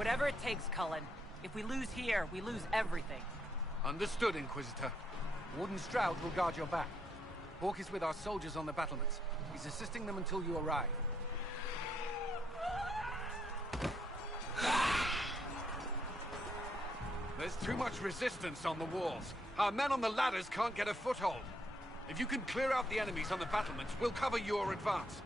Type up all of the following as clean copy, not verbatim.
Whatever it takes, Cullen. If we lose here, we lose everything. Understood, Inquisitor. Warden Stroud will guard your back. Hawk is with our soldiers on the battlements. He's assisting them until you arrive. There's too much resistance on the walls. Our men on the ladders can't get a foothold. If you can clear out the enemies on the battlements, we'll cover your advance.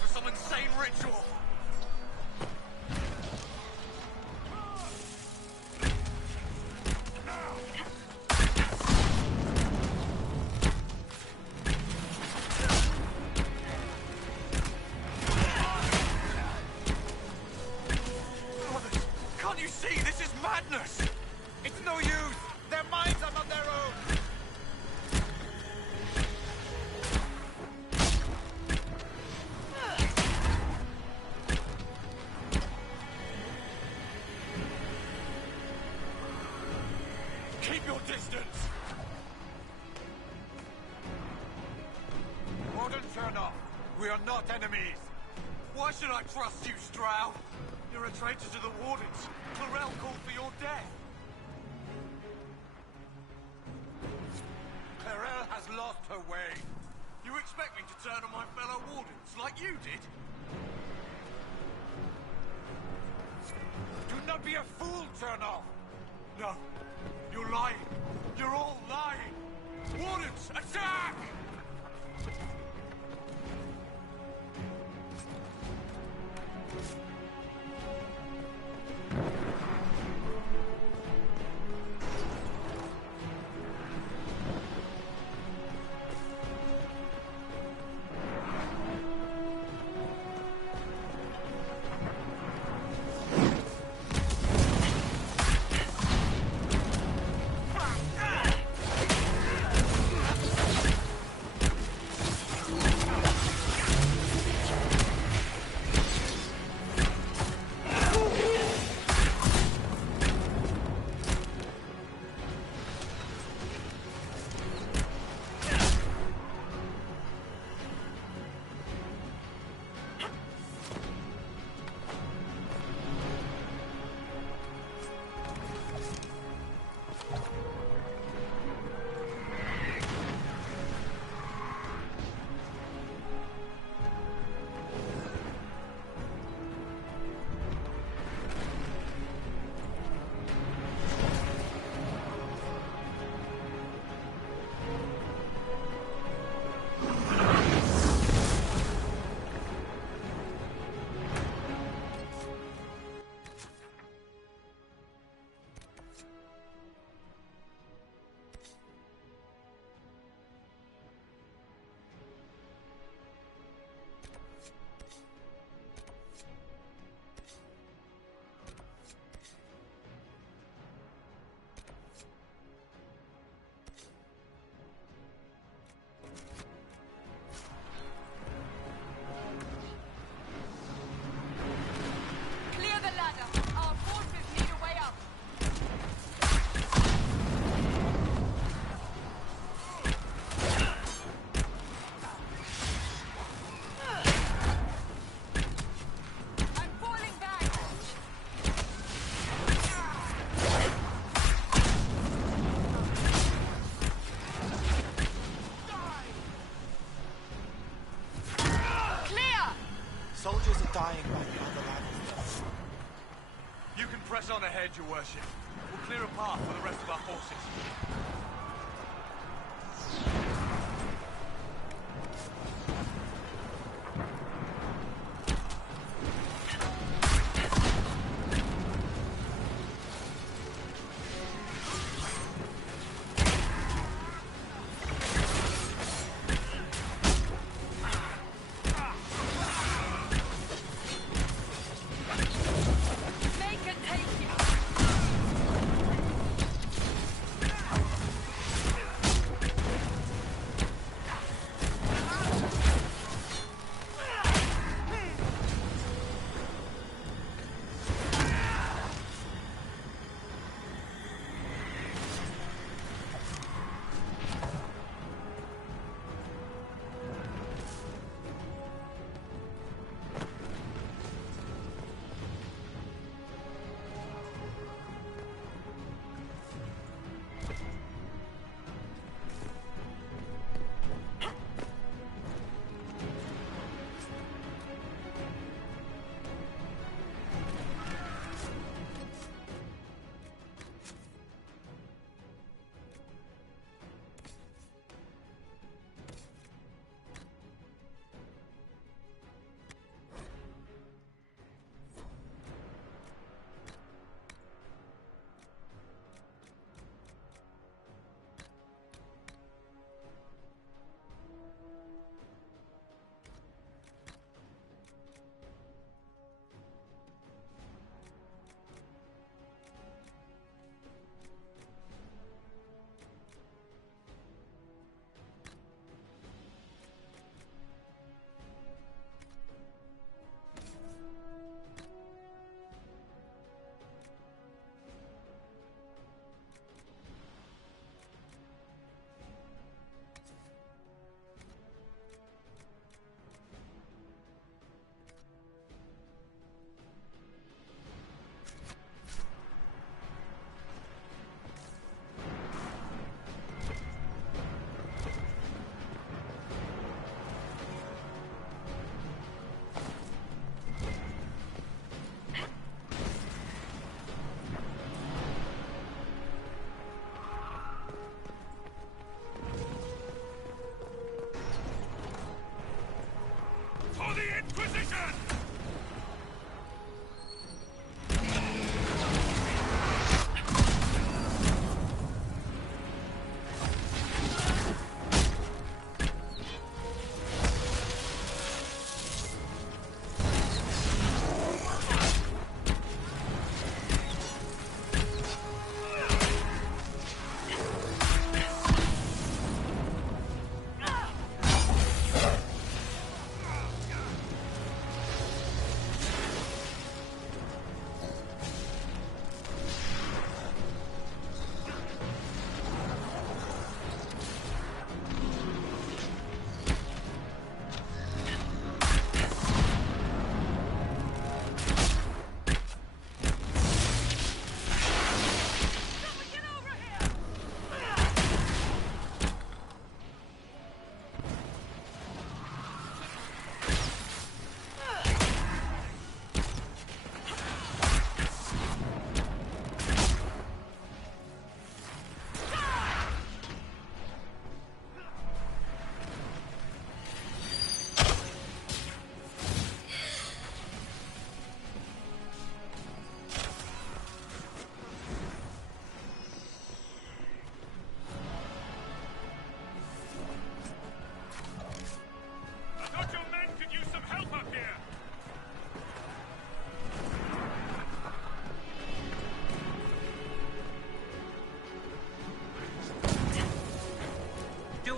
For some insane ritual! Brothers, can't you see? This is madness! It's no use! Their minds are not their own! Keep your distance! Warden Chernoff, we are not enemies. Why should I trust you, Stroud? You're a traitor to the Wardens. Clarel called for your death. Clarel has lost her way. You expect me to turn on my fellow Wardens like you did? Do not be a fool, Chernoff! No. You're lying. You're all lying. Wardens, attack! Press on ahead, your worship. We'll clear a path for the rest of our forces.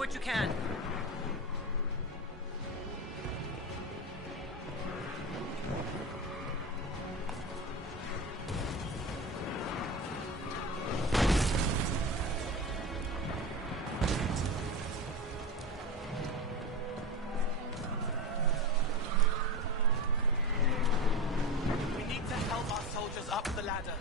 what you can. We need to help our soldiers up the ladder.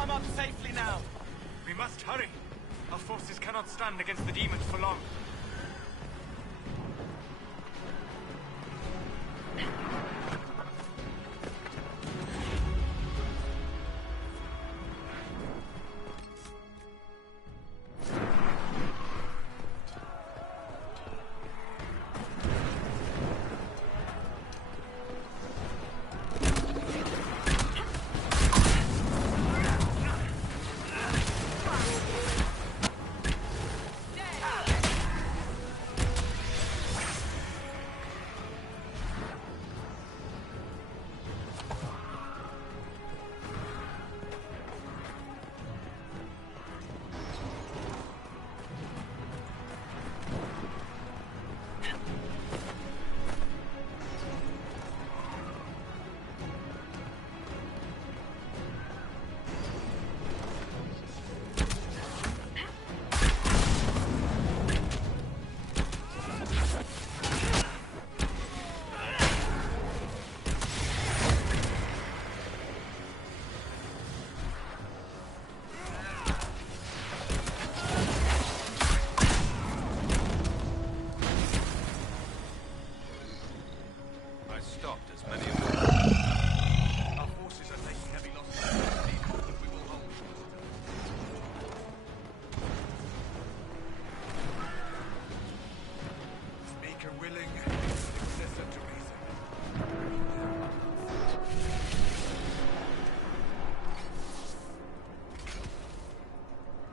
come up safely now. We must hurry. Our forces cannot stand against the demons for long.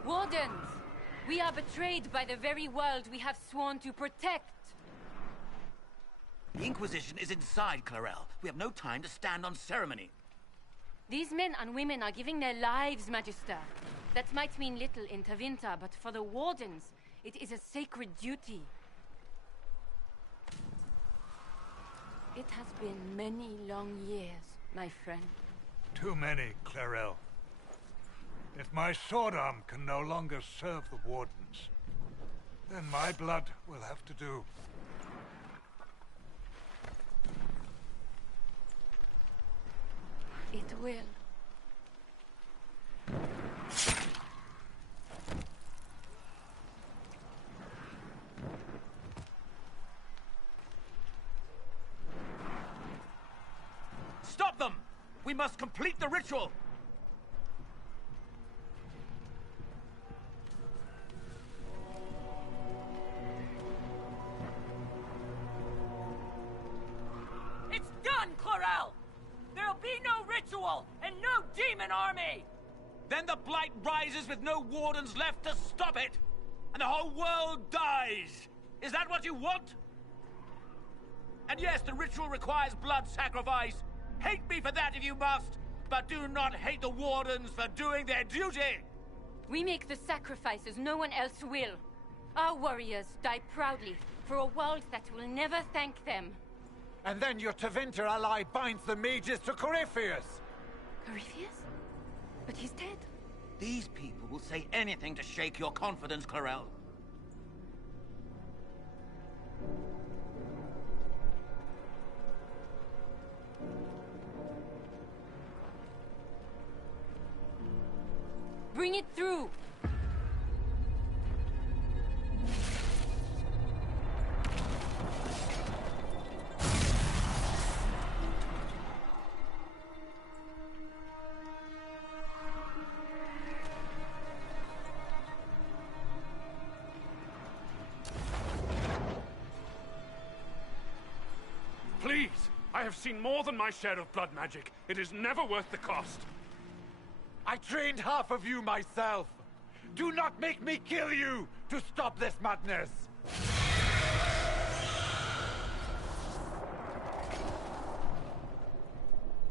Wardens! We are betrayed by the very world we have sworn to protect! The Inquisition is inside, Clarel. We have no time to stand on ceremony. These men and women are giving their lives, Magister. That might mean little in Tevinter, but for the Wardens, it is a sacred duty. It has been many long years, my friend. Too many, Clarel. If my sword arm can no longer serve the Wardens, then my blood will have to do. It will. Stop them! We must complete the ritual! It's done, Clarel! There'll be no ritual and no demon army! Then the Blight rises with no Wardens left to stop it! And the whole world dies! Is that what you want? And yes, the ritual requires blood sacrifice. Hate me for that if you must, but do not hate the Wardens for doing their duty! We make the sacrifices no one else will. Our warriors die proudly for a world that will never thank them. And then your Tevinter ally binds the mages to Corypheus! Corypheus? But he's dead. These people will say anything to shake your confidence, Clarel. Bring it through! Please! I have seen more than my share of blood magic. It is never worth the cost. I trained half of you myself! Do not make me kill you to stop this madness!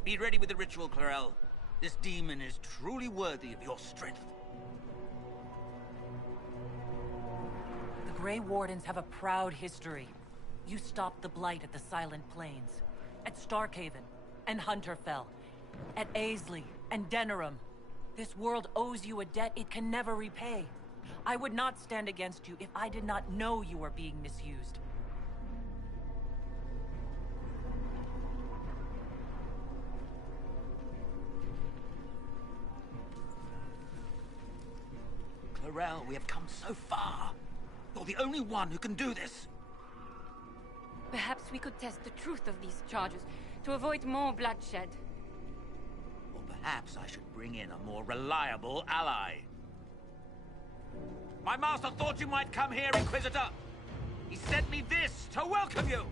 Be ready with the ritual, Clarel. This demon is truly worthy of your strength. The Grey Wardens have a proud history. You stopped the Blight at the Silent Plains, at Starkhaven, and Hunterfell, at Aisley, and Denerim. This world owes you a debt it can never repay. I would not stand against you if I did not know you were being misused. Clarel, we have come so far. You're the only one who can do this. Perhaps we could test the truth of these charges to avoid more bloodshed. Or perhaps I should bring in a more reliable ally. My master thought you might come here, Inquisitor. He sent me this to welcome you.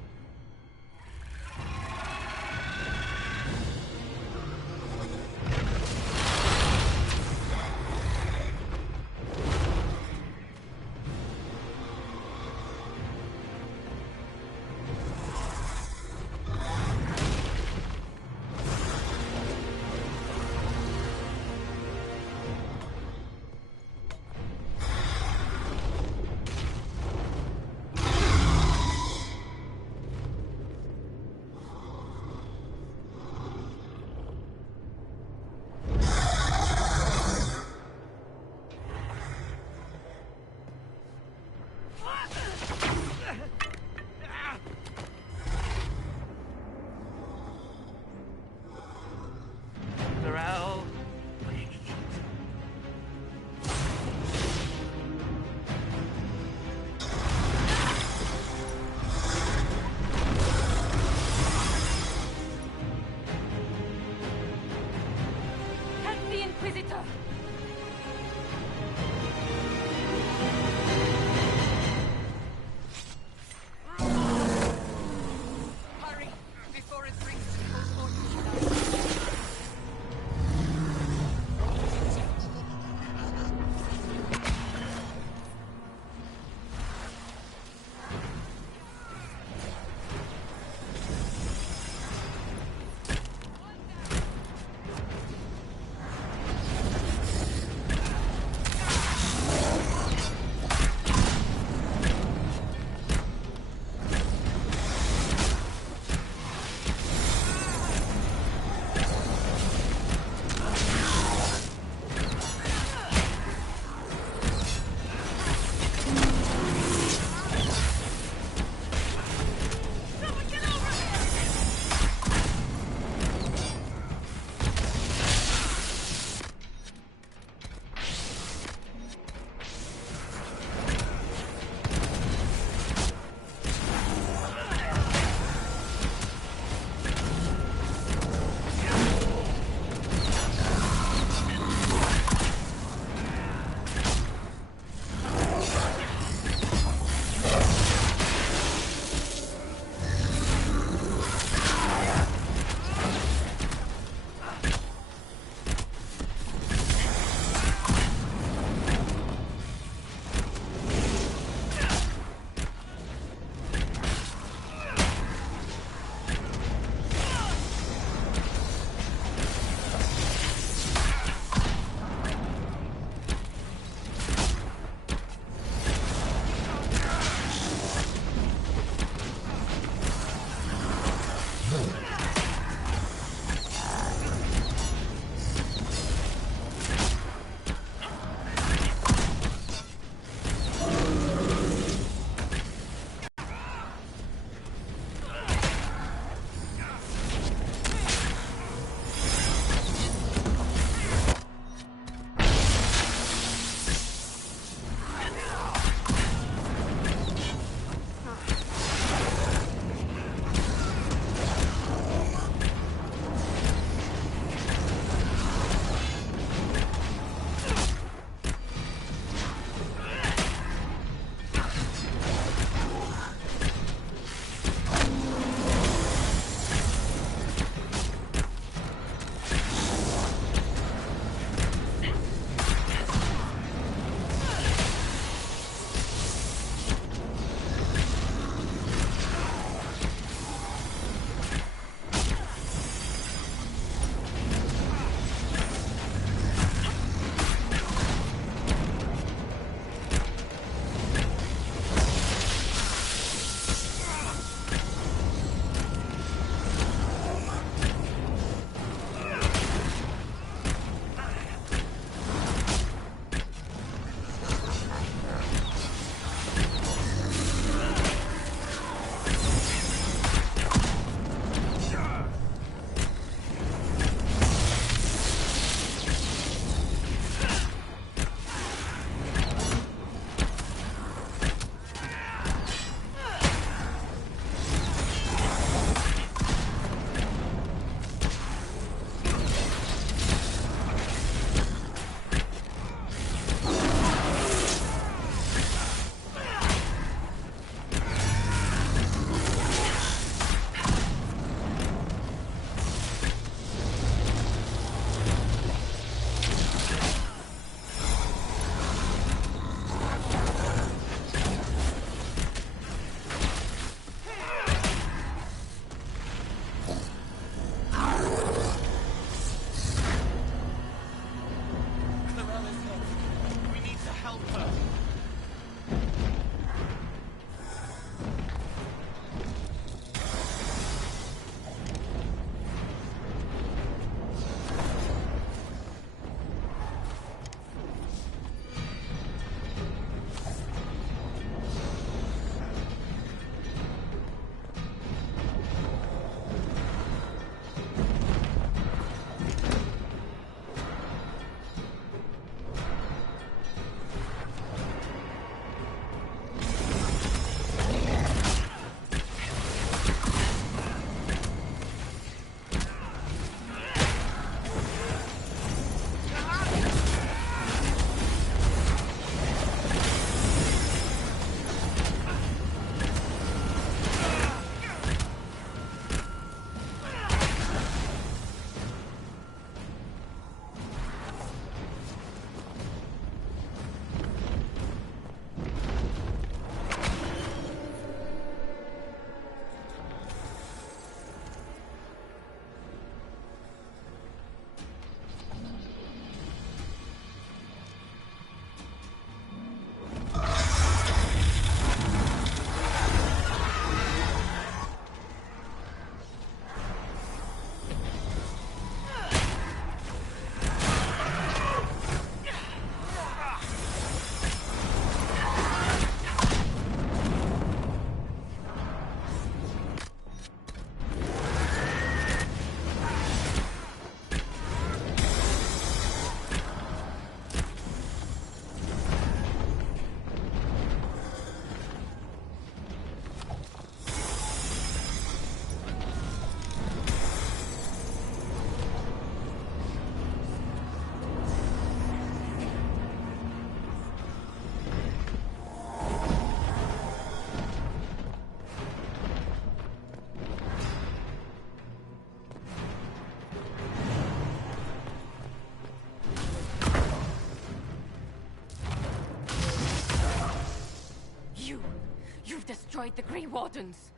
destroyed the Grey Wardens.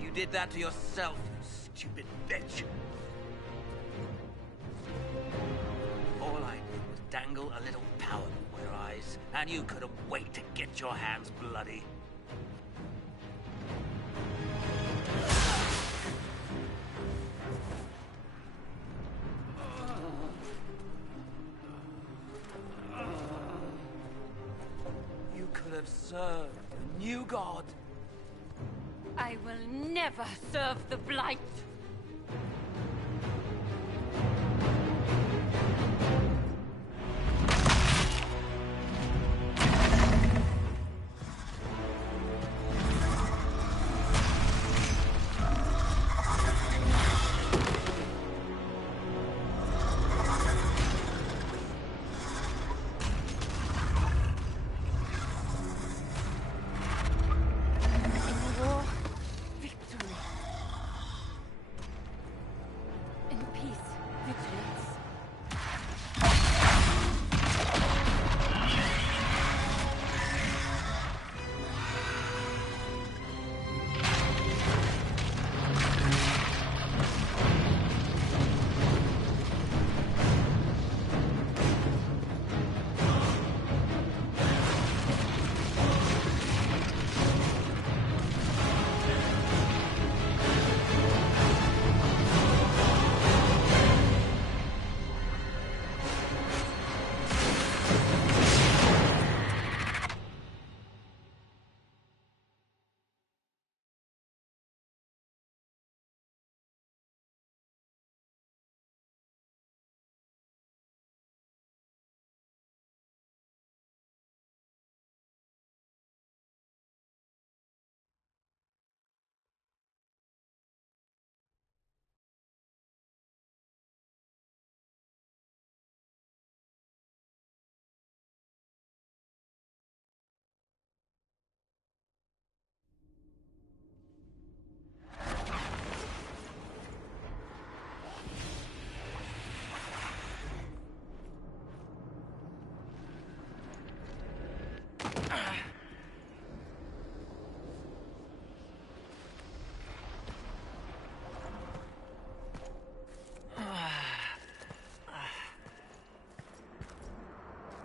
You did that to yourself, you stupid bitch. All I did was dangle a little power before your eyes, and you couldn't wait to get your hands bloody. You could have served the new god. I will never serve the Blight.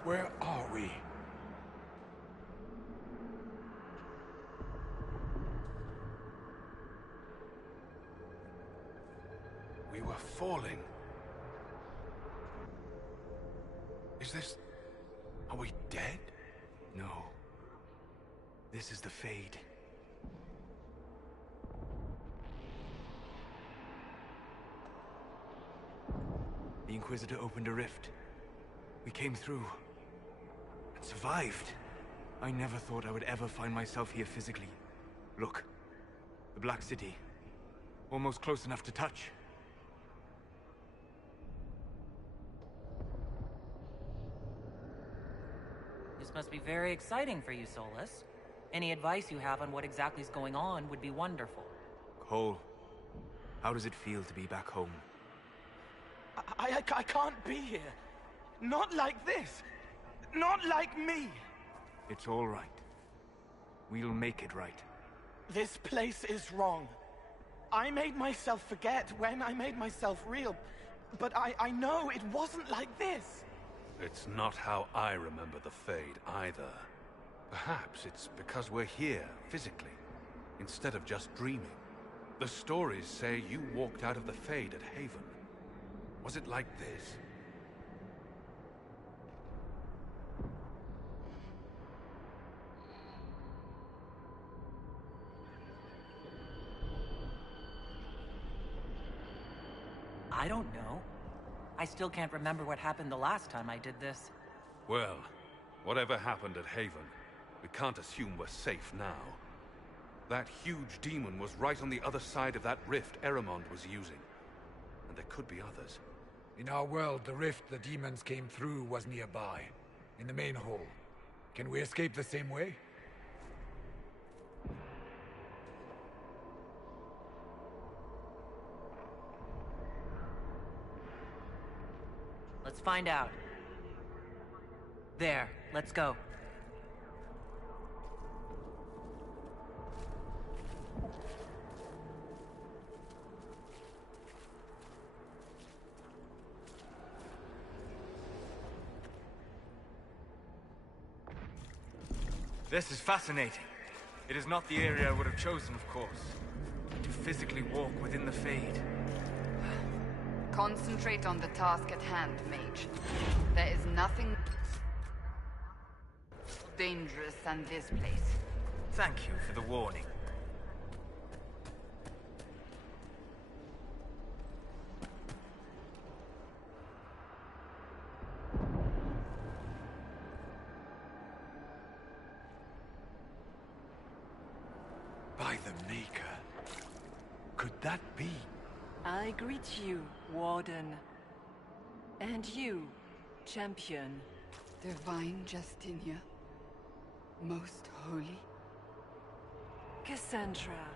Where are we? We were falling. Is this... Are we dead? No. This is the Fade. The Inquisitor opened a rift. We came through. And survived. I never thought I would ever find myself here physically. Look. The Black City. Almost close enough to touch. This must be very exciting for you, Solus. Any advice you have on what exactly is going on would be wonderful. Cole, how does it feel to be back home? I can't be here. Not like this. Not like me. It's all right. We'll make it right. This place is wrong. I made myself forget when I made myself real. But I know it wasn't like this. It's not how I remember the Fade, either. Perhaps it's because we're here, physically, instead of just dreaming. The stories say you walked out of the Fade at Haven. Was it like this? I don't know. I still can't remember what happened the last time I did this. Well, whatever happened at Haven, we can't assume we're safe now. That huge demon was right on the other side of that rift Eramond was using. And there could be others. In our world, the rift the demons came through was nearby, in the main hall. Can we escape the same way? Let's find out. There, let's go. This is fascinating. It is not the area I would have chosen, of course. To physically walk within the Fade. Concentrate on the task at hand, mage. There is nothing dangerous than this place. Thank you for the warning. By the Maker. Could that be? I greet you, Warden. And you, Champion. Divine Justinia. Most holy. Cassandra.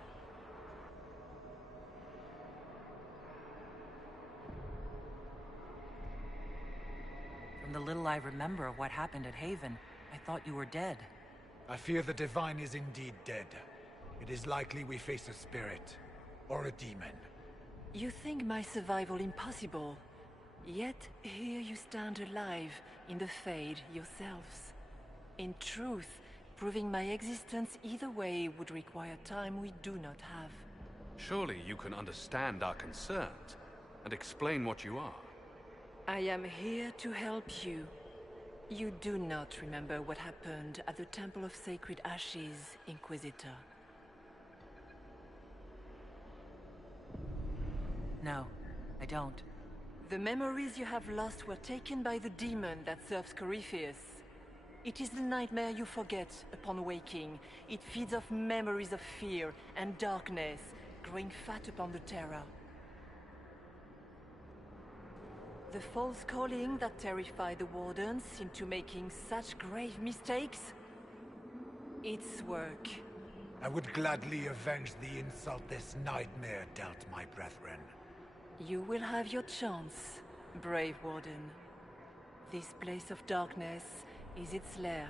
From the little I remember of what happened at Haven, I thought you were dead. I fear the Divine is indeed dead. It is likely we face a spirit. Or a demon. You think my survival impossible. Yet, here you stand alive, in the Fade yourselves. In truth, proving my existence either way would require time we do not have. Surely you can understand our concerns, and explain what you are. I am here to help you. You do not remember what happened at the Temple of Sacred Ashes, Inquisitor. No, I don't. The memories you have lost were taken by the demon that serves Corypheus. It is the nightmare you forget upon waking. It feeds off memories of fear and darkness, growing fat upon the terror. The false calling that terrified the Wardens into making such grave mistakes? Its work. I would gladly avenge the insult this nightmare dealt my brethren. You will have your chance, brave Warden. This place of darkness is its lair.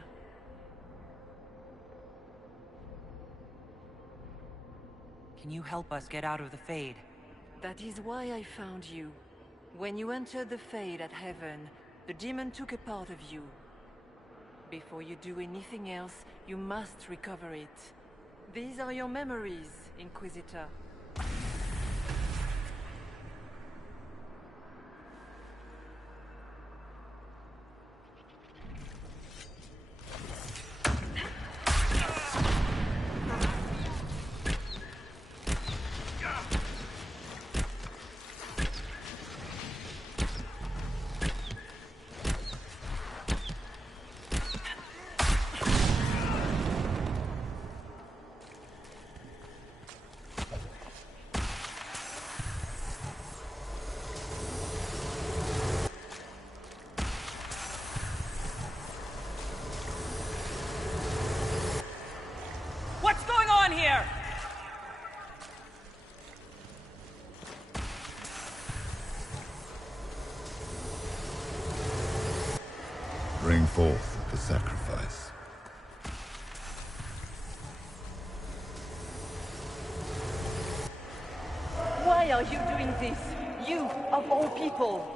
Can you help us get out of the Fade? That is why I found you. When you entered the Fade at Heaven, the demon took a part of you. Before you do anything else, you must recover it. These are your memories, Inquisitor. What's going on here? Bring forth the sacrifice. Why are you doing this? You, of all people!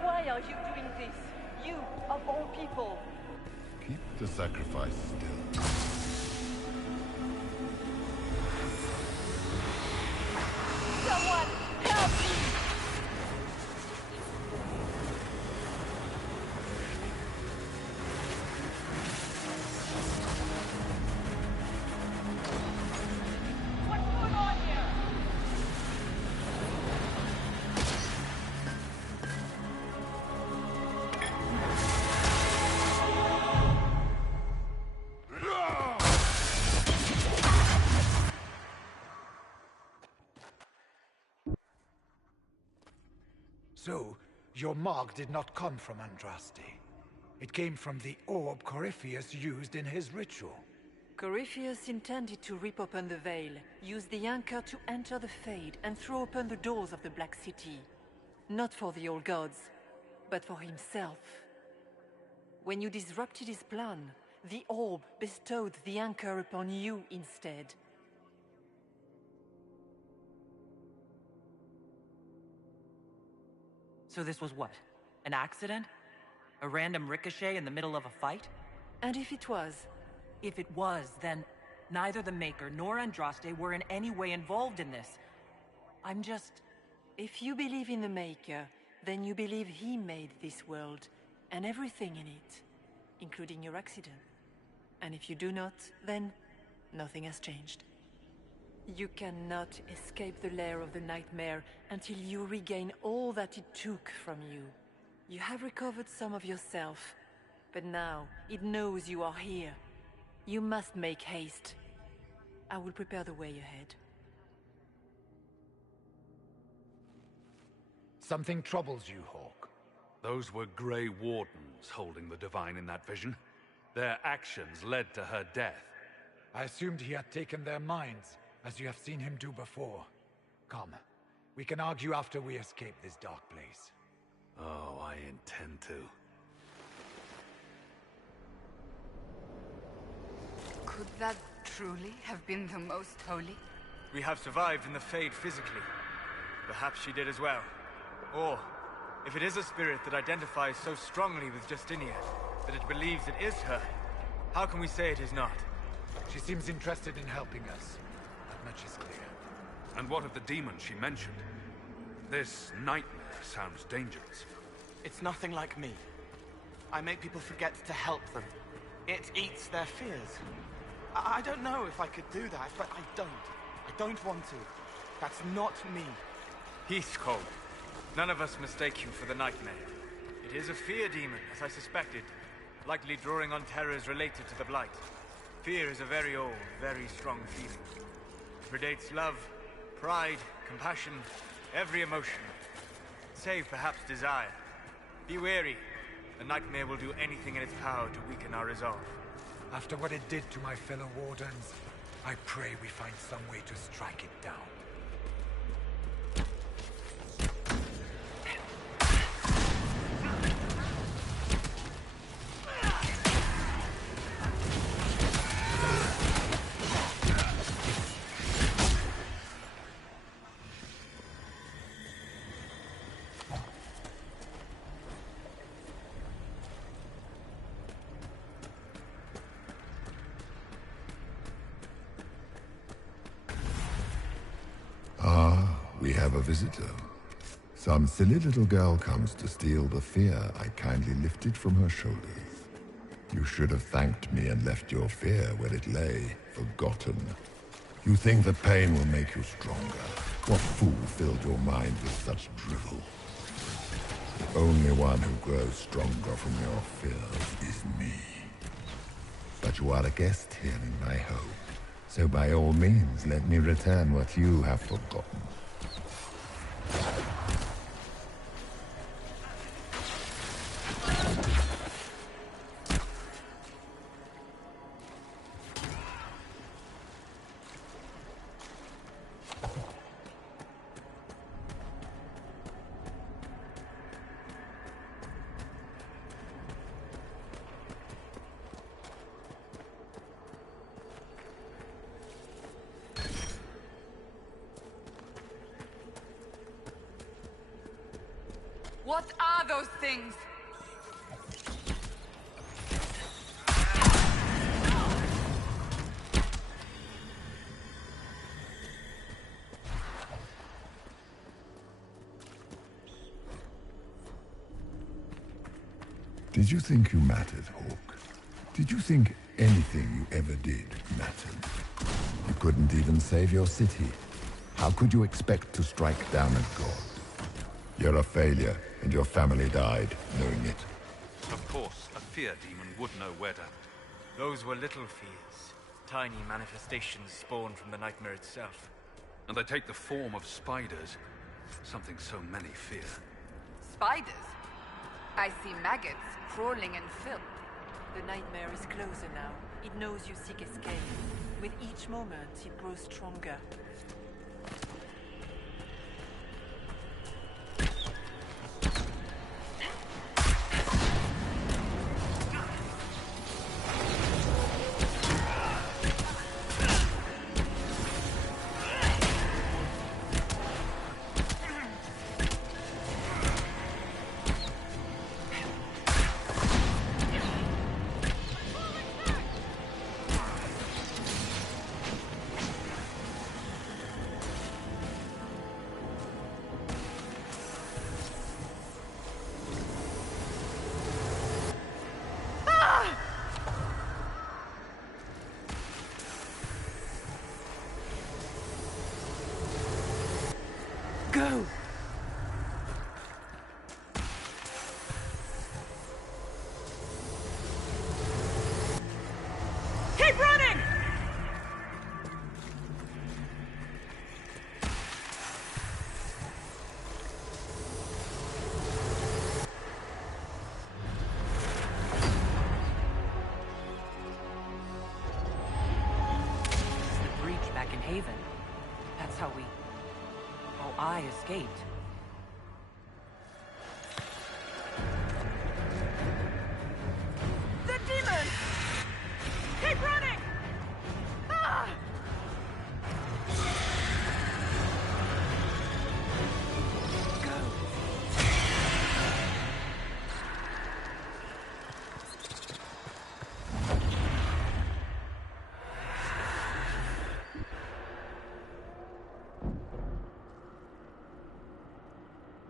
Why are you doing this? You, of all people! Keep the sacrifice still. Someone, help me! What's going on here? so, your mark did not come from Andraste. It came from the orb Corypheus used in his ritual. Corypheus intended to rip open the veil, use the anchor to enter the Fade, and throw open the doors of the Black City. Not for the old gods, but for himself. When you disrupted his plan, the orb bestowed the anchor upon you instead. So this was what? An accident? A random ricochet in the middle of a fight? And if it was? If it was, then neither the Maker nor Andraste were in any way involved in this. I'm just... If you believe in the Maker, then you believe he made this world, and everything in it, including your accident. And if you do not, then nothing has changed. You cannot escape the lair of the nightmare until you regain all that it took from you. You have recovered some of yourself, but now it knows you are here. You must make haste. I will prepare the way ahead. Something troubles you, Hawk. Those were Grey Wardens holding the Divine in that vision. Their actions led to her death. I assumed he had taken their minds, as you have seen him do before. Come, we can argue after we escape this dark place. Oh, I intend to. Could that truly have been the most holy? We have survived in the Fade physically. Perhaps she did as well. Or, if it is a spirit that identifies so strongly with Justinia, that it believes it is her, how can we say it is not? She seems interested in helping us. That much is clear. And what of the demon she mentioned? This nightmare sounds dangerous. It's nothing like me. I make people forget to help them. It eats their fears. I don't know if I could do that, but I don't. I don't want to. That's not me. Peace, Cole. None of us mistake you for the nightmare. It is a fear demon, as I suspected, likely drawing on terrors related to the Blight. Fear is a very old, very strong feeling. It predates love, pride, compassion, every emotion. Save perhaps desire. Be wary. The nightmare will do anything in its power to weaken our resolve. After what it did to my fellow Wardens, I pray we find some way to strike it down. We have a visitor. Some silly little girl comes to steal the fear I kindly lifted from her shoulders. You should have thanked me and left your fear where it lay, forgotten. You think the pain will make you stronger. What fool filled your mind with such drivel? The only one who grows stronger from your fears is me. But you are a guest here in my home, so by all means let me return what you have forgotten. What are those things? Did you think you mattered, Hawk? Did you think anything you ever did mattered? You couldn't even save your city. How could you expect to strike down a god? You're a failure, and your family died knowing it. Of course, a fear demon would know where to... Those were little fears. Tiny manifestations spawned from the nightmare itself. And they take the form of spiders. Something so many fear. Spiders? I see maggots crawling in filth. The nightmare is closer now. It knows you seek escape. With each moment, it grows stronger. Go! Keep running! The breach back in Haven. That's how I escaped. The demon! Keep running! Ah!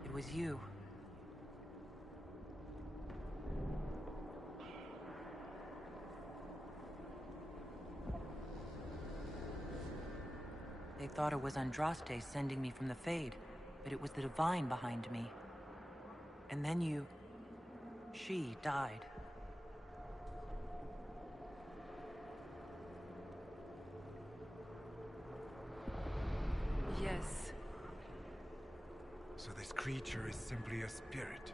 It was you. They thought it was Andraste sending me from the Fade, but it was the Divine behind me. And then she died. Yes. So this creature is simply a spirit.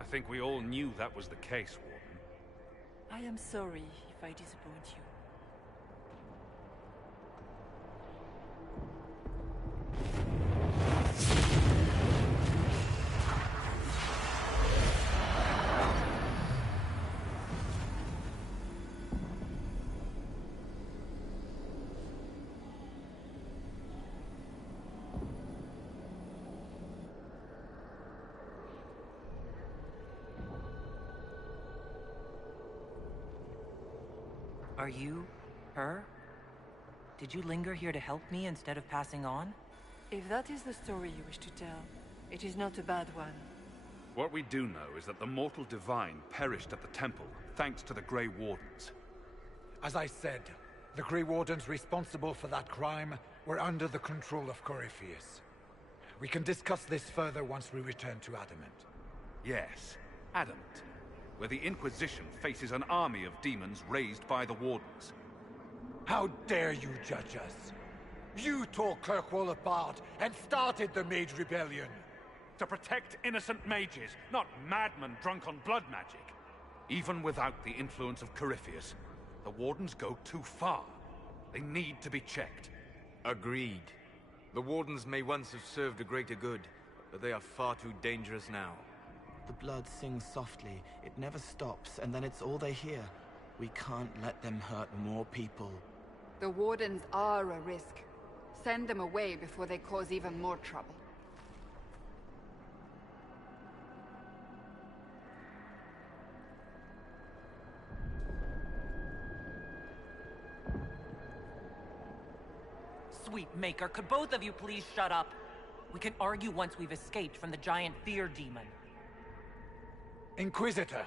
I think we all knew that was the case, Warden. I am sorry if I disappoint you. Are you her? Did you linger here to help me instead of passing on? If that is the story you wish to tell, it is not a bad one. What we do know is that the mortal divine perished at the temple, thanks to the Grey Wardens. As I said, the Grey Wardens responsible for that crime were under the control of Corypheus. We can discuss this further once we return to Adamant. Yes, Adamant, where the Inquisition faces an army of demons raised by the Wardens. How dare you judge us? You tore Kirkwall apart and started the Mage Rebellion. To protect innocent mages, not madmen drunk on blood magic. Even without the influence of Corypheus, the Wardens go too far. They need to be checked. Agreed. The Wardens may once have served a greater good, but they are far too dangerous now. The blood sings softly, it never stops, and then it's all they hear. We can't let them hurt more people. The Wardens are a risk. Send them away before they cause even more trouble. Sweet Maker, could both of you please shut up? We can argue once we've escaped from the giant fear demon. Inquisitor!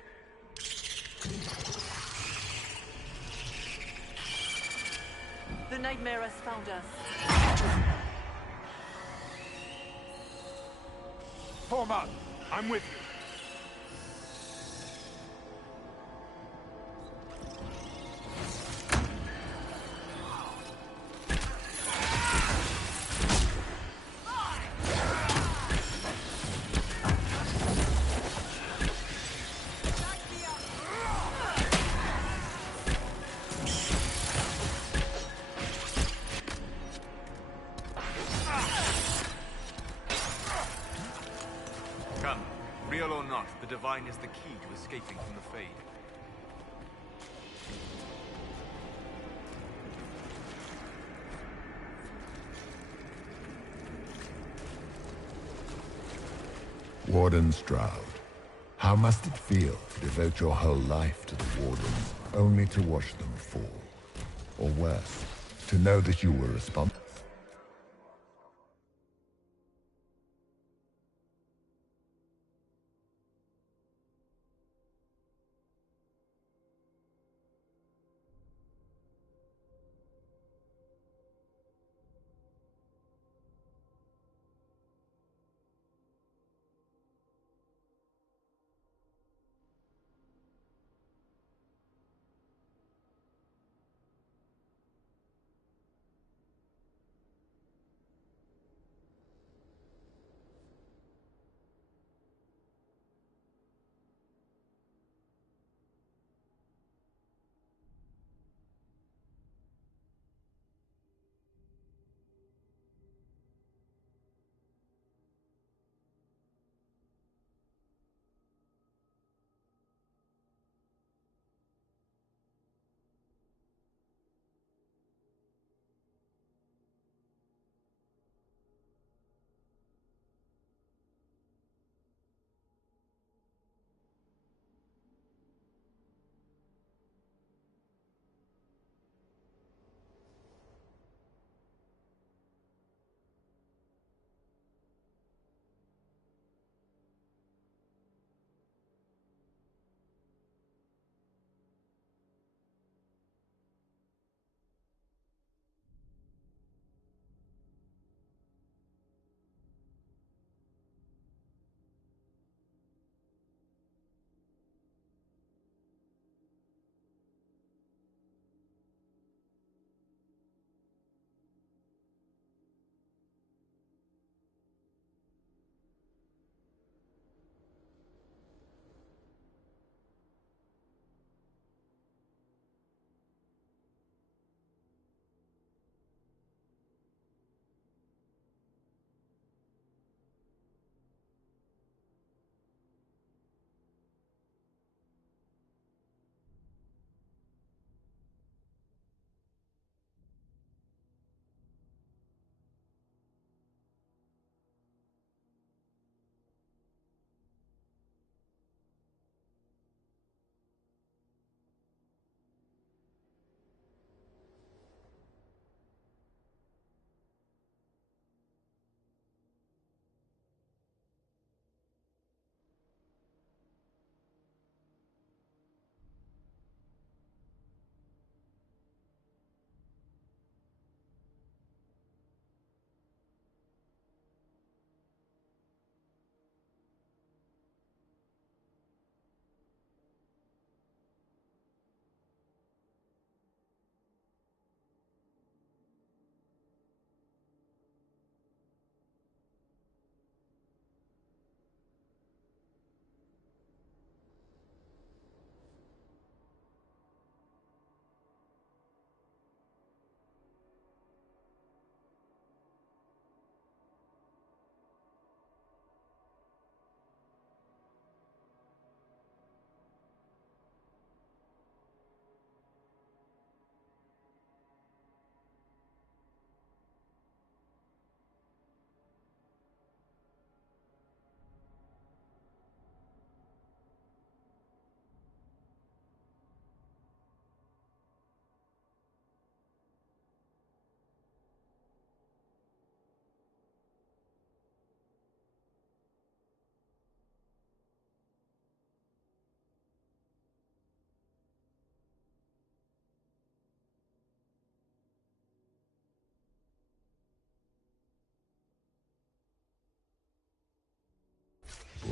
The nightmare has found us. Form up! I'm with you. Come, real or not, the Divine is the key to escaping from the Fade. Warden Stroud, how must it feel to devote your whole life to the Wardens, only to watch them fall? Or worse, to know that you were responsible?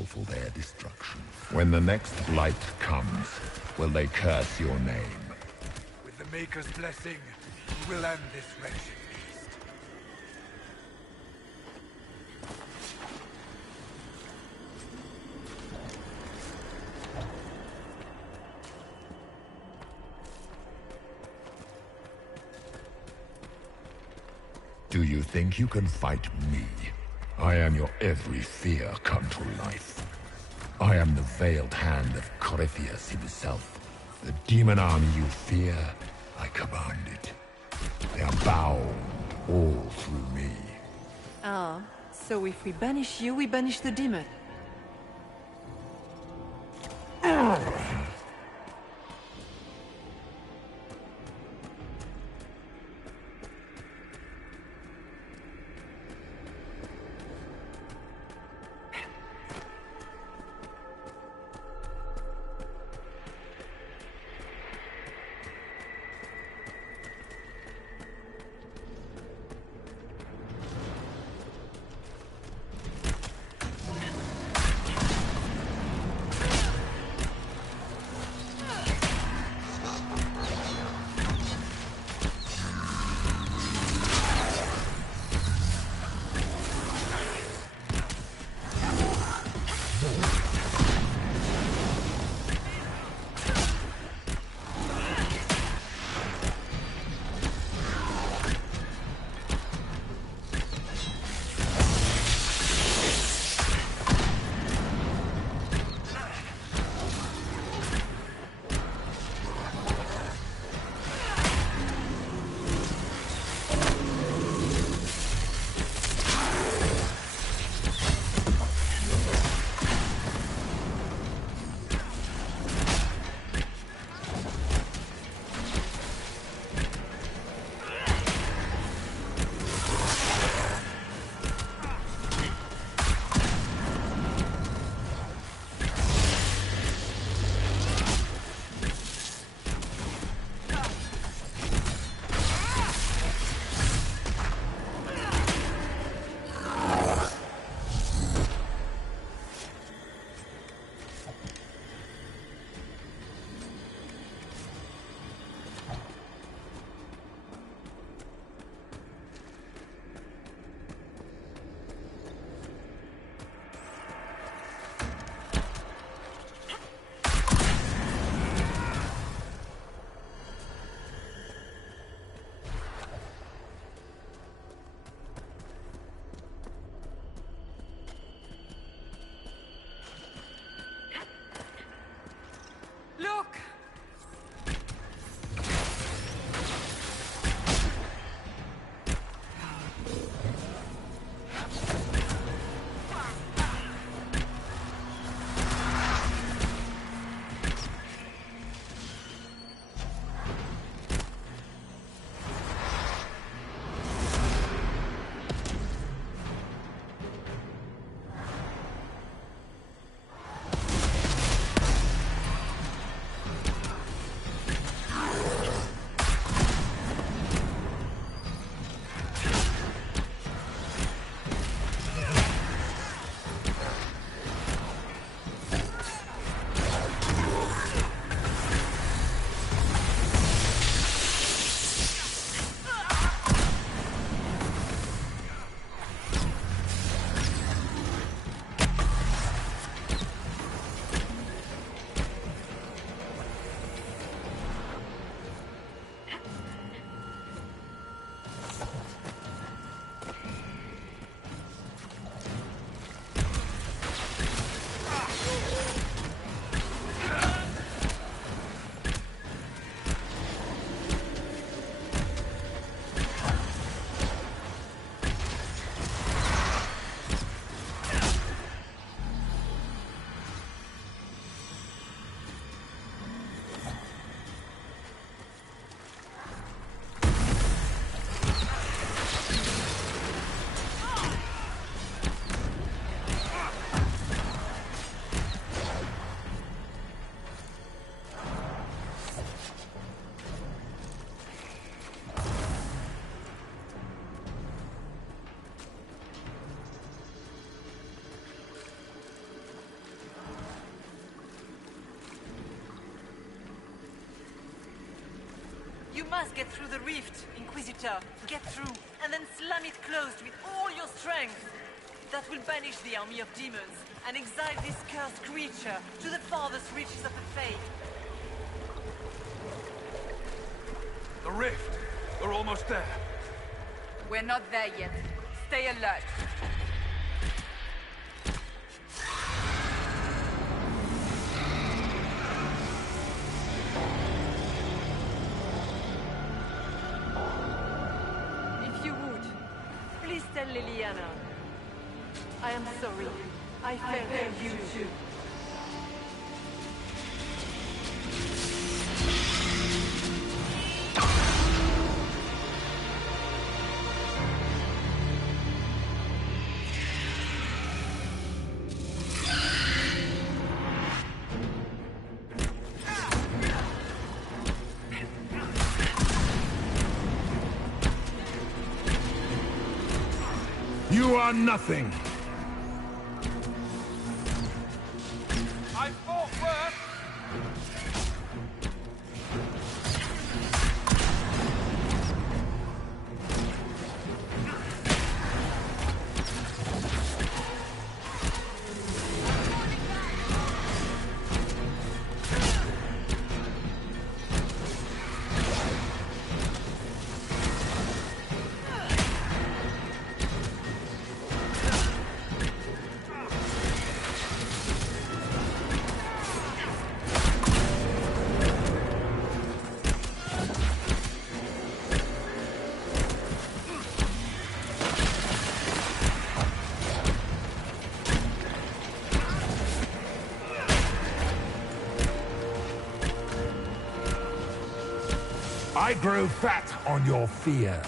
For their destruction. When the next blight comes, will they curse your name? With the Maker's blessing, we will end this wretched beast. Do you think you can fight me? I am your every fear come to life. I am the veiled hand of Corypheus himself. The demon army you fear, I command it. They are bound all through me. Ah, so if we banish you, we banish the demon. You must get through the rift, Inquisitor. Get through, and then slam it closed with all your strength. That will banish the army of demons, and exile this cursed creature to the farthest reaches of the Fade. The rift! We're almost there. We're not there yet. Stay alert. am sorry. I failed you too. You are nothing. I fought worse. I grow fat on your fear.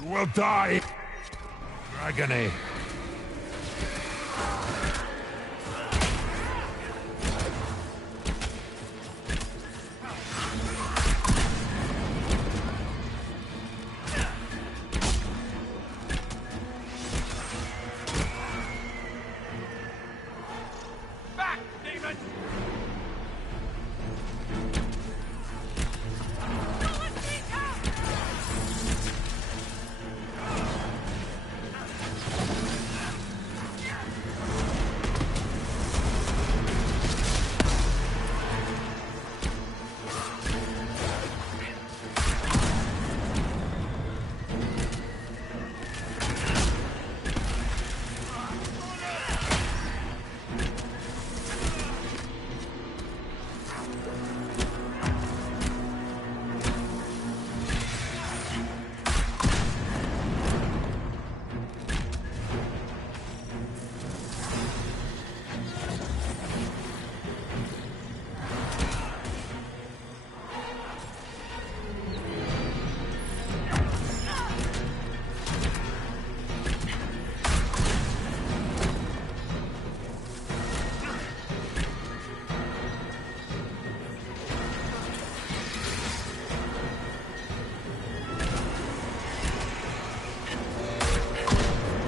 You will die, Dragony. Back, demon!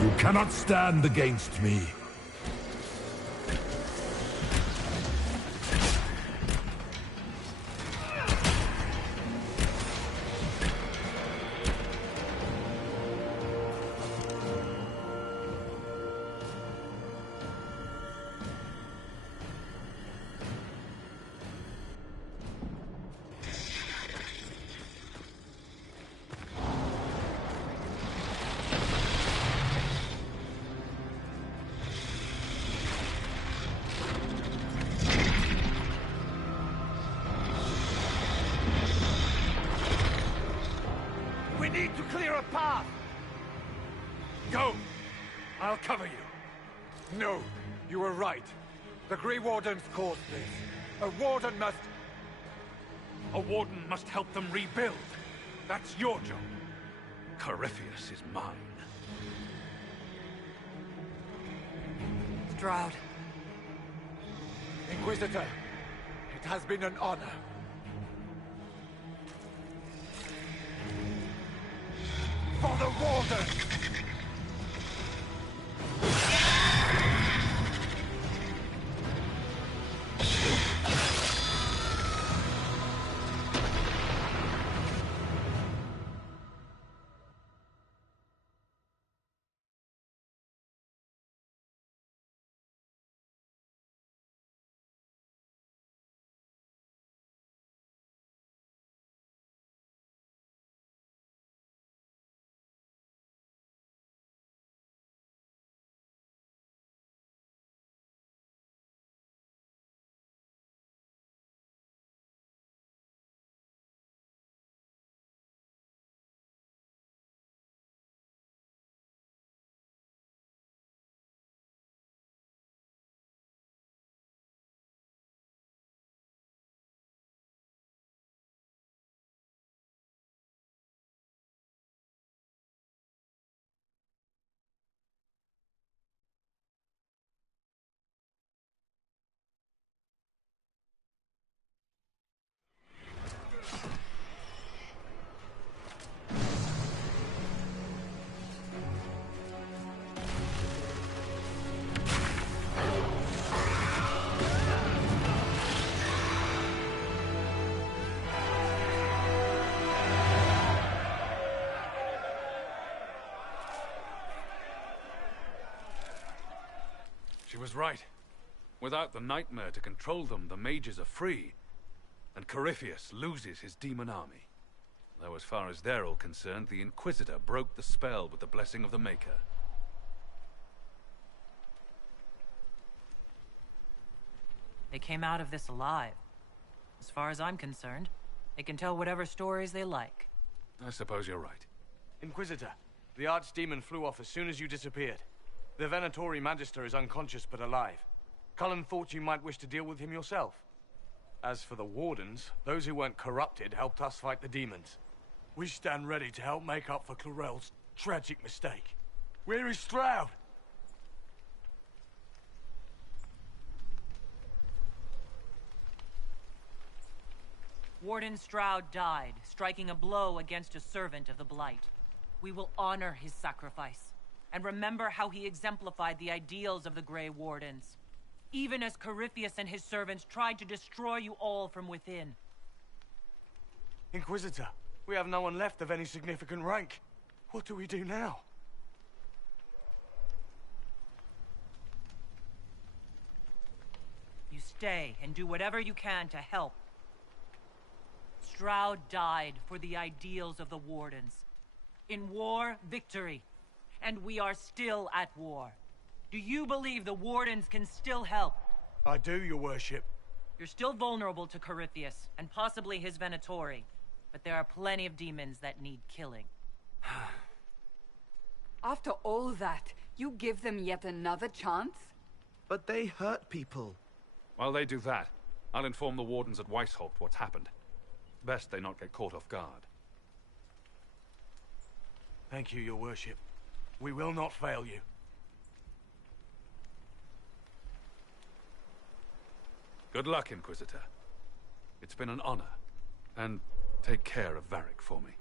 You cannot stand against me. We need to clear a path! Go! I'll cover you. No, you were right. The Grey Wardens caused this. A Warden must... A Warden must help them rebuild. That's your job. Corypheus is mine. Stroud. Inquisitor, it has been an honor. For the Warden! She was right. Without the nightmare to control them, the mages are free. And Corypheus loses his demon army. Though as far as they're all concerned, the Inquisitor broke the spell with the blessing of the Maker. They came out of this alive. As far as I'm concerned, they can tell whatever stories they like. I suppose you're right. Inquisitor, the Archdemon flew off as soon as you disappeared. The Venatori Magister is unconscious but alive. Cullen thought you might wish to deal with him yourself. As for the Wardens, those who weren't corrupted helped us fight the demons. We stand ready to help make up for Clarel's tragic mistake. Where is Stroud? Warden Stroud died, striking a blow against a servant of the Blight. We will honor his sacrifice, and remember how he exemplified the ideals of the Grey Wardens. Even as Corypheus and his servants tried to destroy you all from within. Inquisitor, we have no one left of any significant rank. What do we do now? You stay and do whatever you can to help. Stroud died for the ideals of the Wardens. In war, victory. And we are still at war. Do you believe the Wardens can still help? I do, your worship. You're still vulnerable to Corypheus, and possibly his Venatori. But there are plenty of demons that need killing. After all that, you give them yet another chance? But they hurt people. While they do that, I'll inform the Wardens at Weishaupt what's happened. Best they not get caught off guard. Thank you, your worship. We will not fail you. Good luck, Inquisitor. It's been an honor. And take care of Varric for me.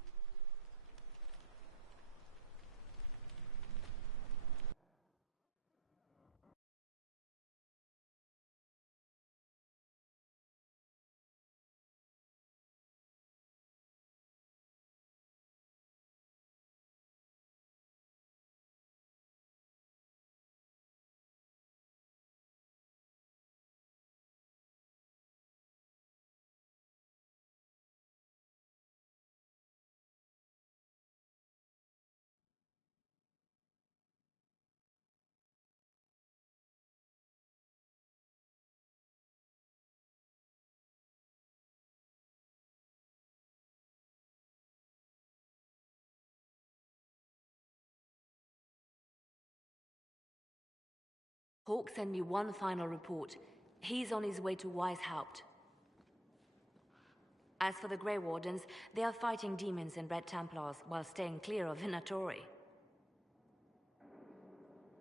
Hawk sent me one final report. He's on his way to Weishaupt. As for the Grey Wardens, they are fighting demons and Red Templars while staying clear of Venatori.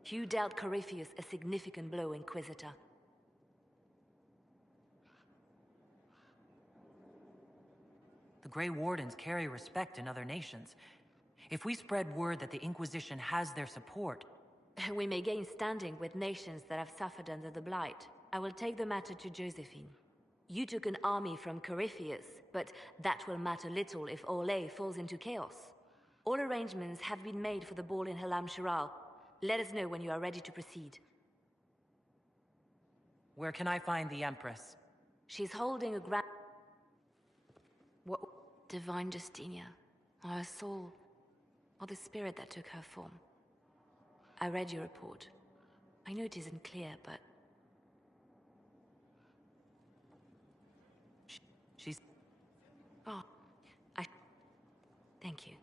You dealt Corypheus a significant blow, Inquisitor. The Grey Wardens carry respect in other nations. If we spread word that the Inquisition has their support... We may gain standing with nations that have suffered under the Blight. I will take the matter to Josephine. You took an army from Corypheus, but that will matter little if Orlais falls into chaos. All arrangements have been made for the ball in Halam Shiral. Let us know when you are ready to proceed. Where can I find the Empress? She's holding a grand... What? Divine Justinia, or her soul, or the spirit that took her form. I read your report. I know it isn't clear, but... She's... Oh, Thank you.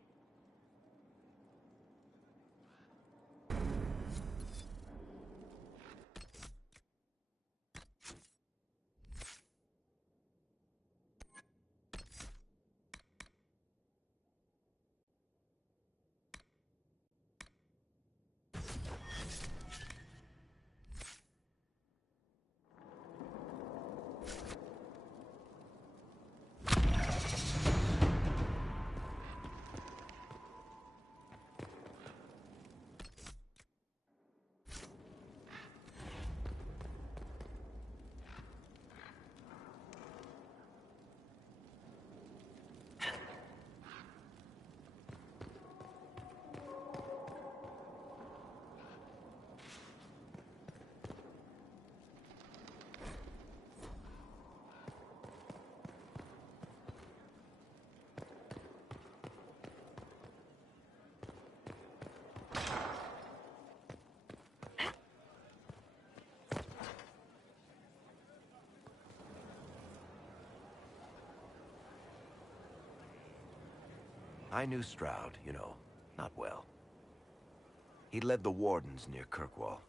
I knew Stroud, you know, not well. He led the Wardens near Kirkwall.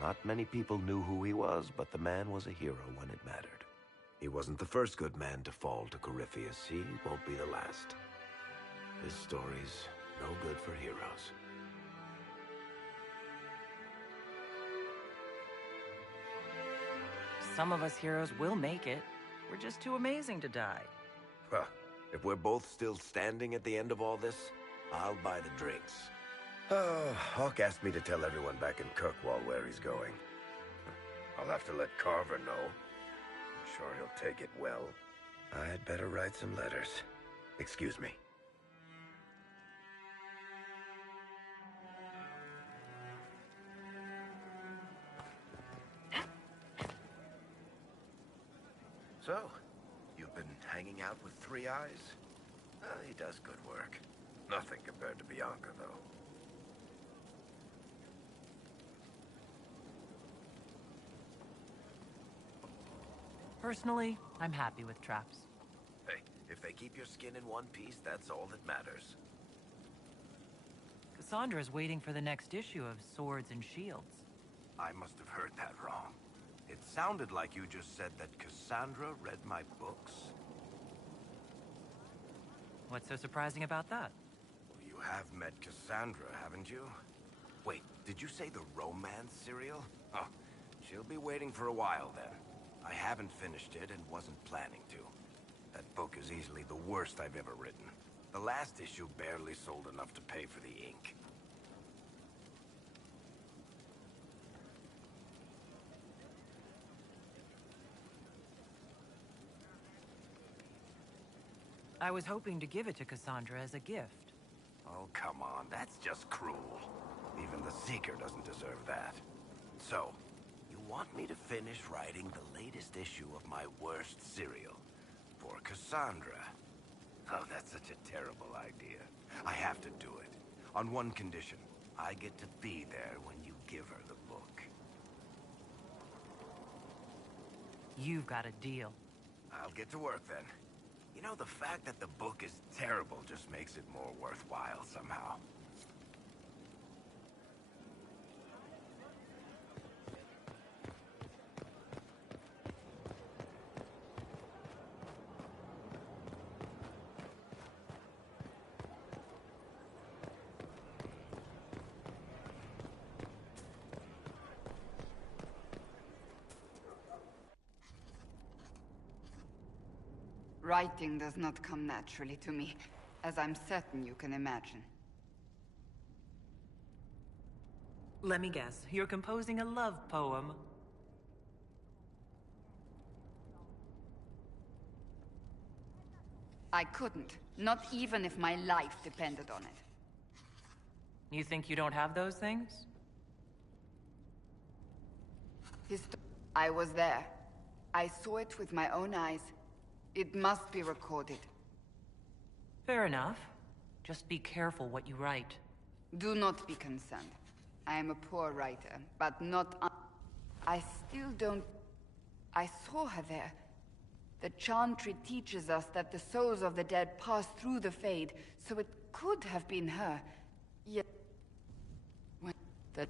Not many people knew who he was, but the man was a hero when it mattered. He wasn't the first good man to fall to Corypheus. He won't be the last. This story's no good for heroes. Some of us heroes will make it. We're just too amazing to die. Well, if we're both still standing at the end of all this, I'll buy the drinks. Hawk asked me to tell everyone back in Kirkwall where he's going. I'll have to let Carver know. I'm sure he'll take it well. I'd better write some letters. Excuse me. So, you've been hanging out with Three Eyes? He does good work. Nothing compared to Bianca, though. Personally, I'm happy with traps. Hey, if they keep your skin in one piece, that's all that matters. Cassandra's waiting for the next issue of Swords and Shields. I must have heard that wrong. It sounded like you just said that Cassandra read my books. What's so surprising about that? You have met Cassandra, haven't you? Wait, did you say the romance serial? Oh, she'll be waiting for a while then. I haven't finished it and wasn't planning to. That book is easily the worst I've ever written. The last issue barely sold enough to pay for the ink. I was hoping to give it to Cassandra as a gift. Oh, come on. That's just cruel. Even the Seeker doesn't deserve that. So, you want me to finish writing the latest issue of my worst serial for Cassandra? Oh, that's such a terrible idea. I have to do it. On one condition. I get to be there when you give her the book. You've got a deal. I'll get to work then. You know, the fact that the book is terrible just makes it more worthwhile somehow. Writing does not come naturally to me, as I'm certain you can imagine. Let me guess, you're composing a love poem. I couldn't. Not even if my life depended on it. You think you don't have those things? I was there. I saw it with my own eyes. It must be recorded. Fair enough. Just be careful what you write. Do not be concerned. I am a poor writer, but not I still don't... I saw her there. The Chantry teaches us that the souls of the dead pass through the Fade, so it could have been her. Yet... when the...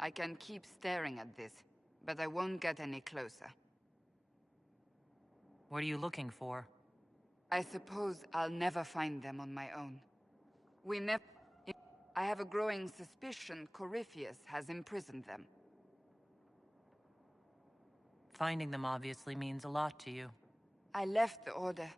I can keep staring at this, but I won't get any closer. What are you looking for? I suppose I'll never find them on my own. I have a growing suspicion Corypheus has imprisoned them. Finding them obviously means a lot to you. I left the Order.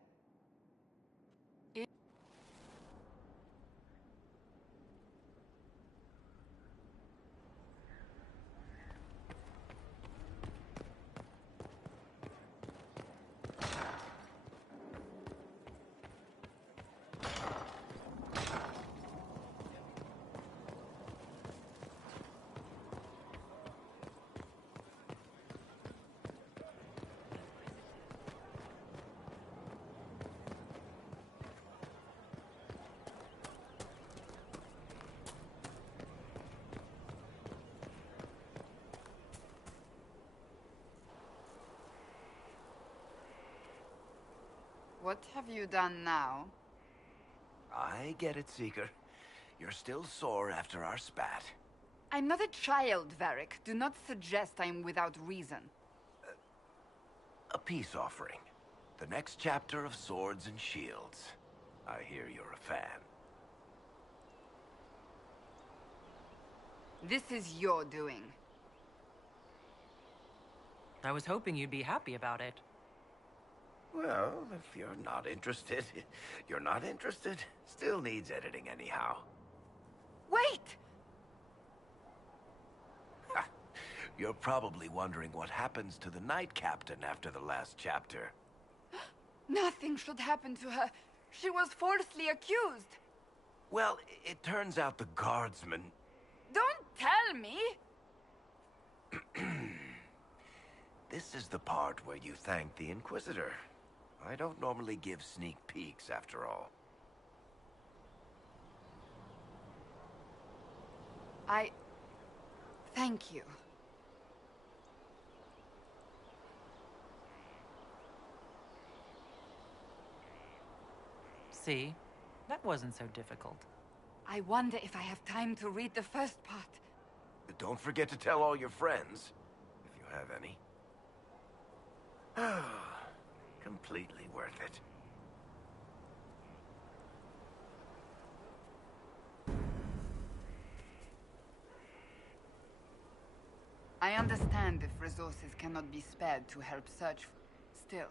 What have you done now? I get it, Seeker. You're still sore after our spat. I'm not a child, Varric. Do not suggest I'm without reason. A peace offering. The next chapter of Swords and Shields. I hear you're a fan. This is your doing. I was hoping you'd be happy about it. Well, if you're not interested, you're not interested. Still needs editing anyhow. Wait! You're probably wondering what happens to the Knight Captain after the last chapter. Nothing should happen to her. She was falsely accused. Well, it turns out the guardsman... Don't tell me! This is the part where you thank the Inquisitor. I don't normally give sneak peeks, after all. Thank you. See? That wasn't so difficult. I wonder if I have time to read the first part. But don't forget to tell all your friends, if you have any. Completely worth it. I understand if resources cannot be spared to help search. Still,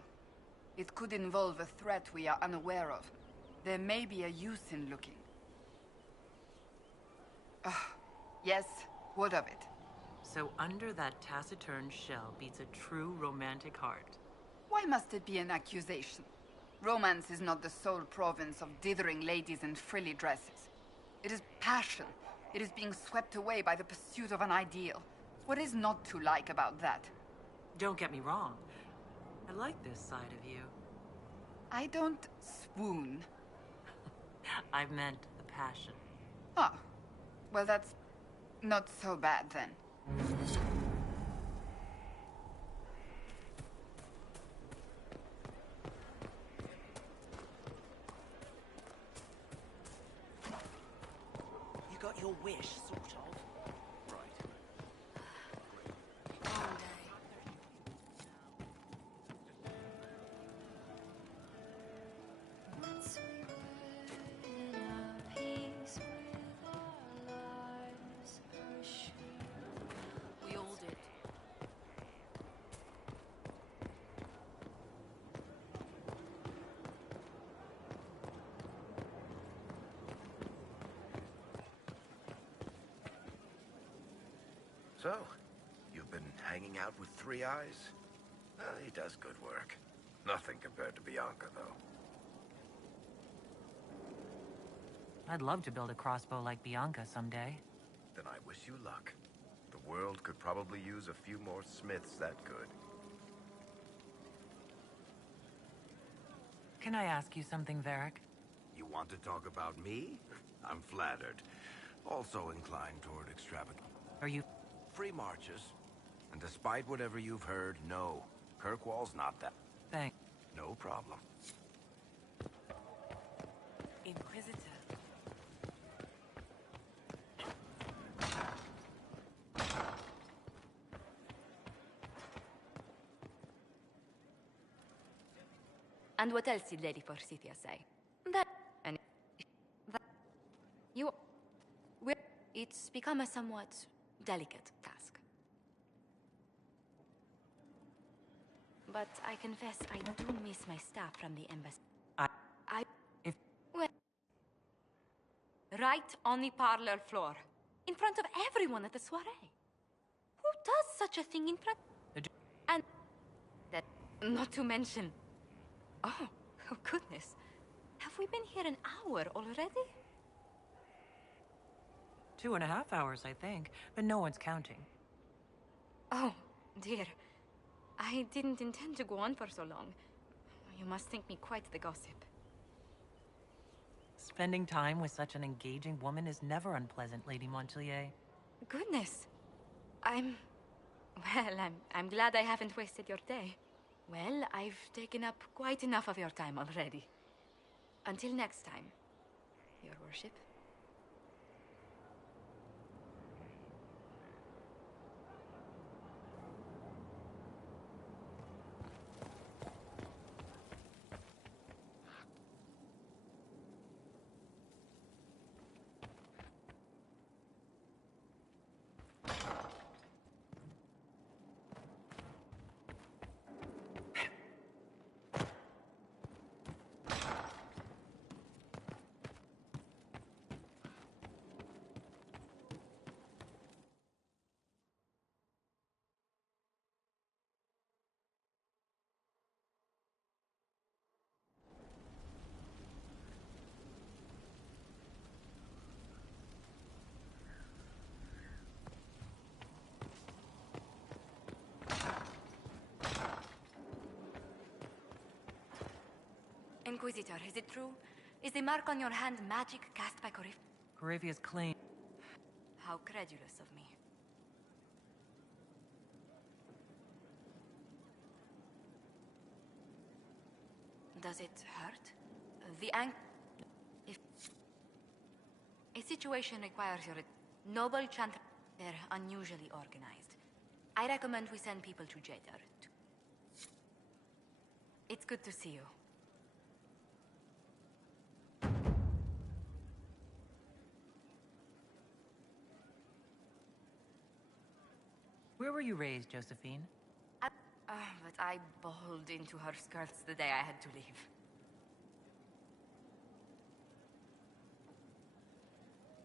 it could involve a threat we are unaware of. There may be a use in looking. Yes, what of it? So under that taciturn shell beats a true romantic heart. Why must it be an accusation? Romance is not the sole province of dithering ladies in frilly dresses. It is passion. It is being swept away by the pursuit of an ideal. What is not to like about that? Don't get me wrong. I like this side of you. I don't swoon. I meant the passion. Oh. Well, that's not so bad then. your wish, sort of. Right. Long day. Once we were in a peace with our lives assured. We all did. So, you've been hanging out with Three Eyes? He does good work. Nothing compared to Bianca, though. I'd love to build a crossbow like Bianca someday. Then I wish you luck. The world could probably use a few more smiths that good. Can I ask you something, Varric? You want to talk about me? I'm flattered. Also inclined toward extravagance. Are you... Free marches. And despite whatever you've heard, no. Kirkwall's not that. Thanks. No problem. Inquisitor. And what else did Lady Forsythia say? That... and... that... you... it's become a somewhat delicate task. But I confess I do miss my staff from the embassy. Well... right on the parlor floor. In front of everyone at the soiree. Who does such a thing in front... and... that... not to mention... Oh goodness. Have we been here an hour already? 2.5 hours, I think, but no one's counting. Oh, dear. I didn't intend to go on for so long. You must think me quite the gossip. Spending time with such an engaging woman is never unpleasant, Lady Montelier. Goodness. I'm glad I haven't wasted your day. Well, I've taken up quite enough of your time already. Until next time, Your Worship. Inquisitor, is it true? Is the mark on your hand magic cast by Corif? Coravia's claim. How credulous of me. Does it hurt? If a situation requires your noble chant, they're unusually organized. I recommend we send people to Jadar. It's good to see you. Where were you raised, Josephine? But I bowled into her skirts the day I had to leave.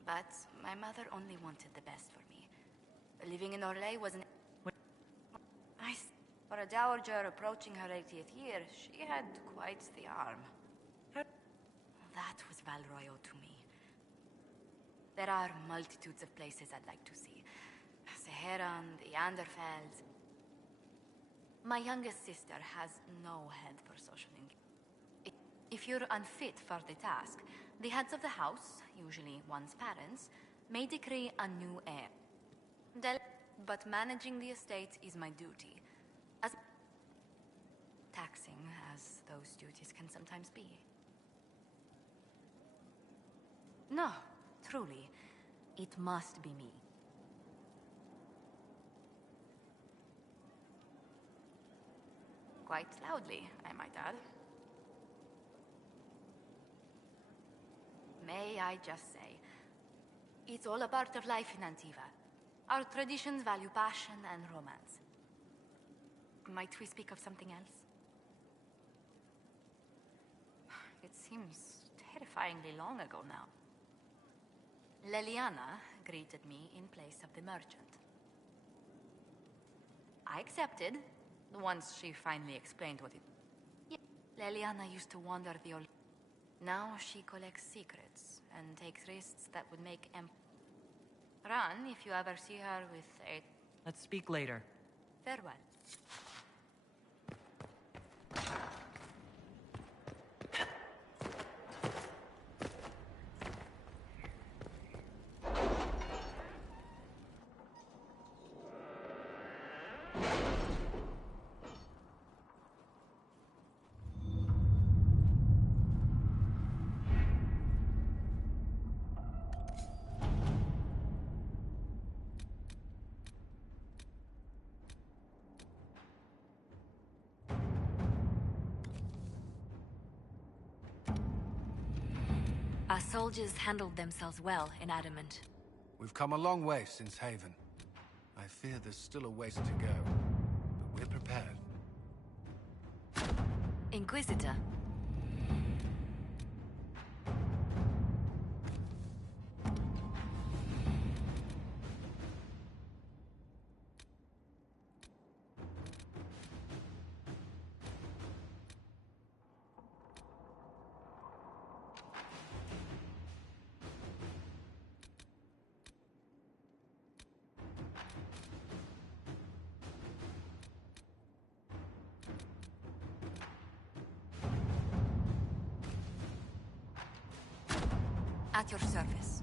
But my mother only wanted the best for me. Living in Orlais was an... For a dowager approaching her 80th year, she had quite the arm. That was Val Royal to me. There are multitudes of places I'd like to see. Seheran, the Anderfells. My youngest sister has no head for social engagement. If you're unfit for the task, the heads of the house, usually one's parents, may decree a new heir. But managing the estate is my duty. As taxing as those duties can sometimes be. No, truly. It must be me. Quite loudly, I might add. May I just say, it's all a part of life in Antiva. Our traditions value passion and romance. Might we speak of something else? It seems terrifyingly long ago now. Leliana greeted me in place of the merchant. I accepted, once she finally explained what it... Leliana used to wander the old... Now she collects secrets and takes risks that would make Run if you ever see her with a... Let's speak later. Farewell. Our soldiers handled themselves well in Adamant. We've come a long way since Haven. I fear there's still a ways to go, but we're prepared. Inquisitor. At your service.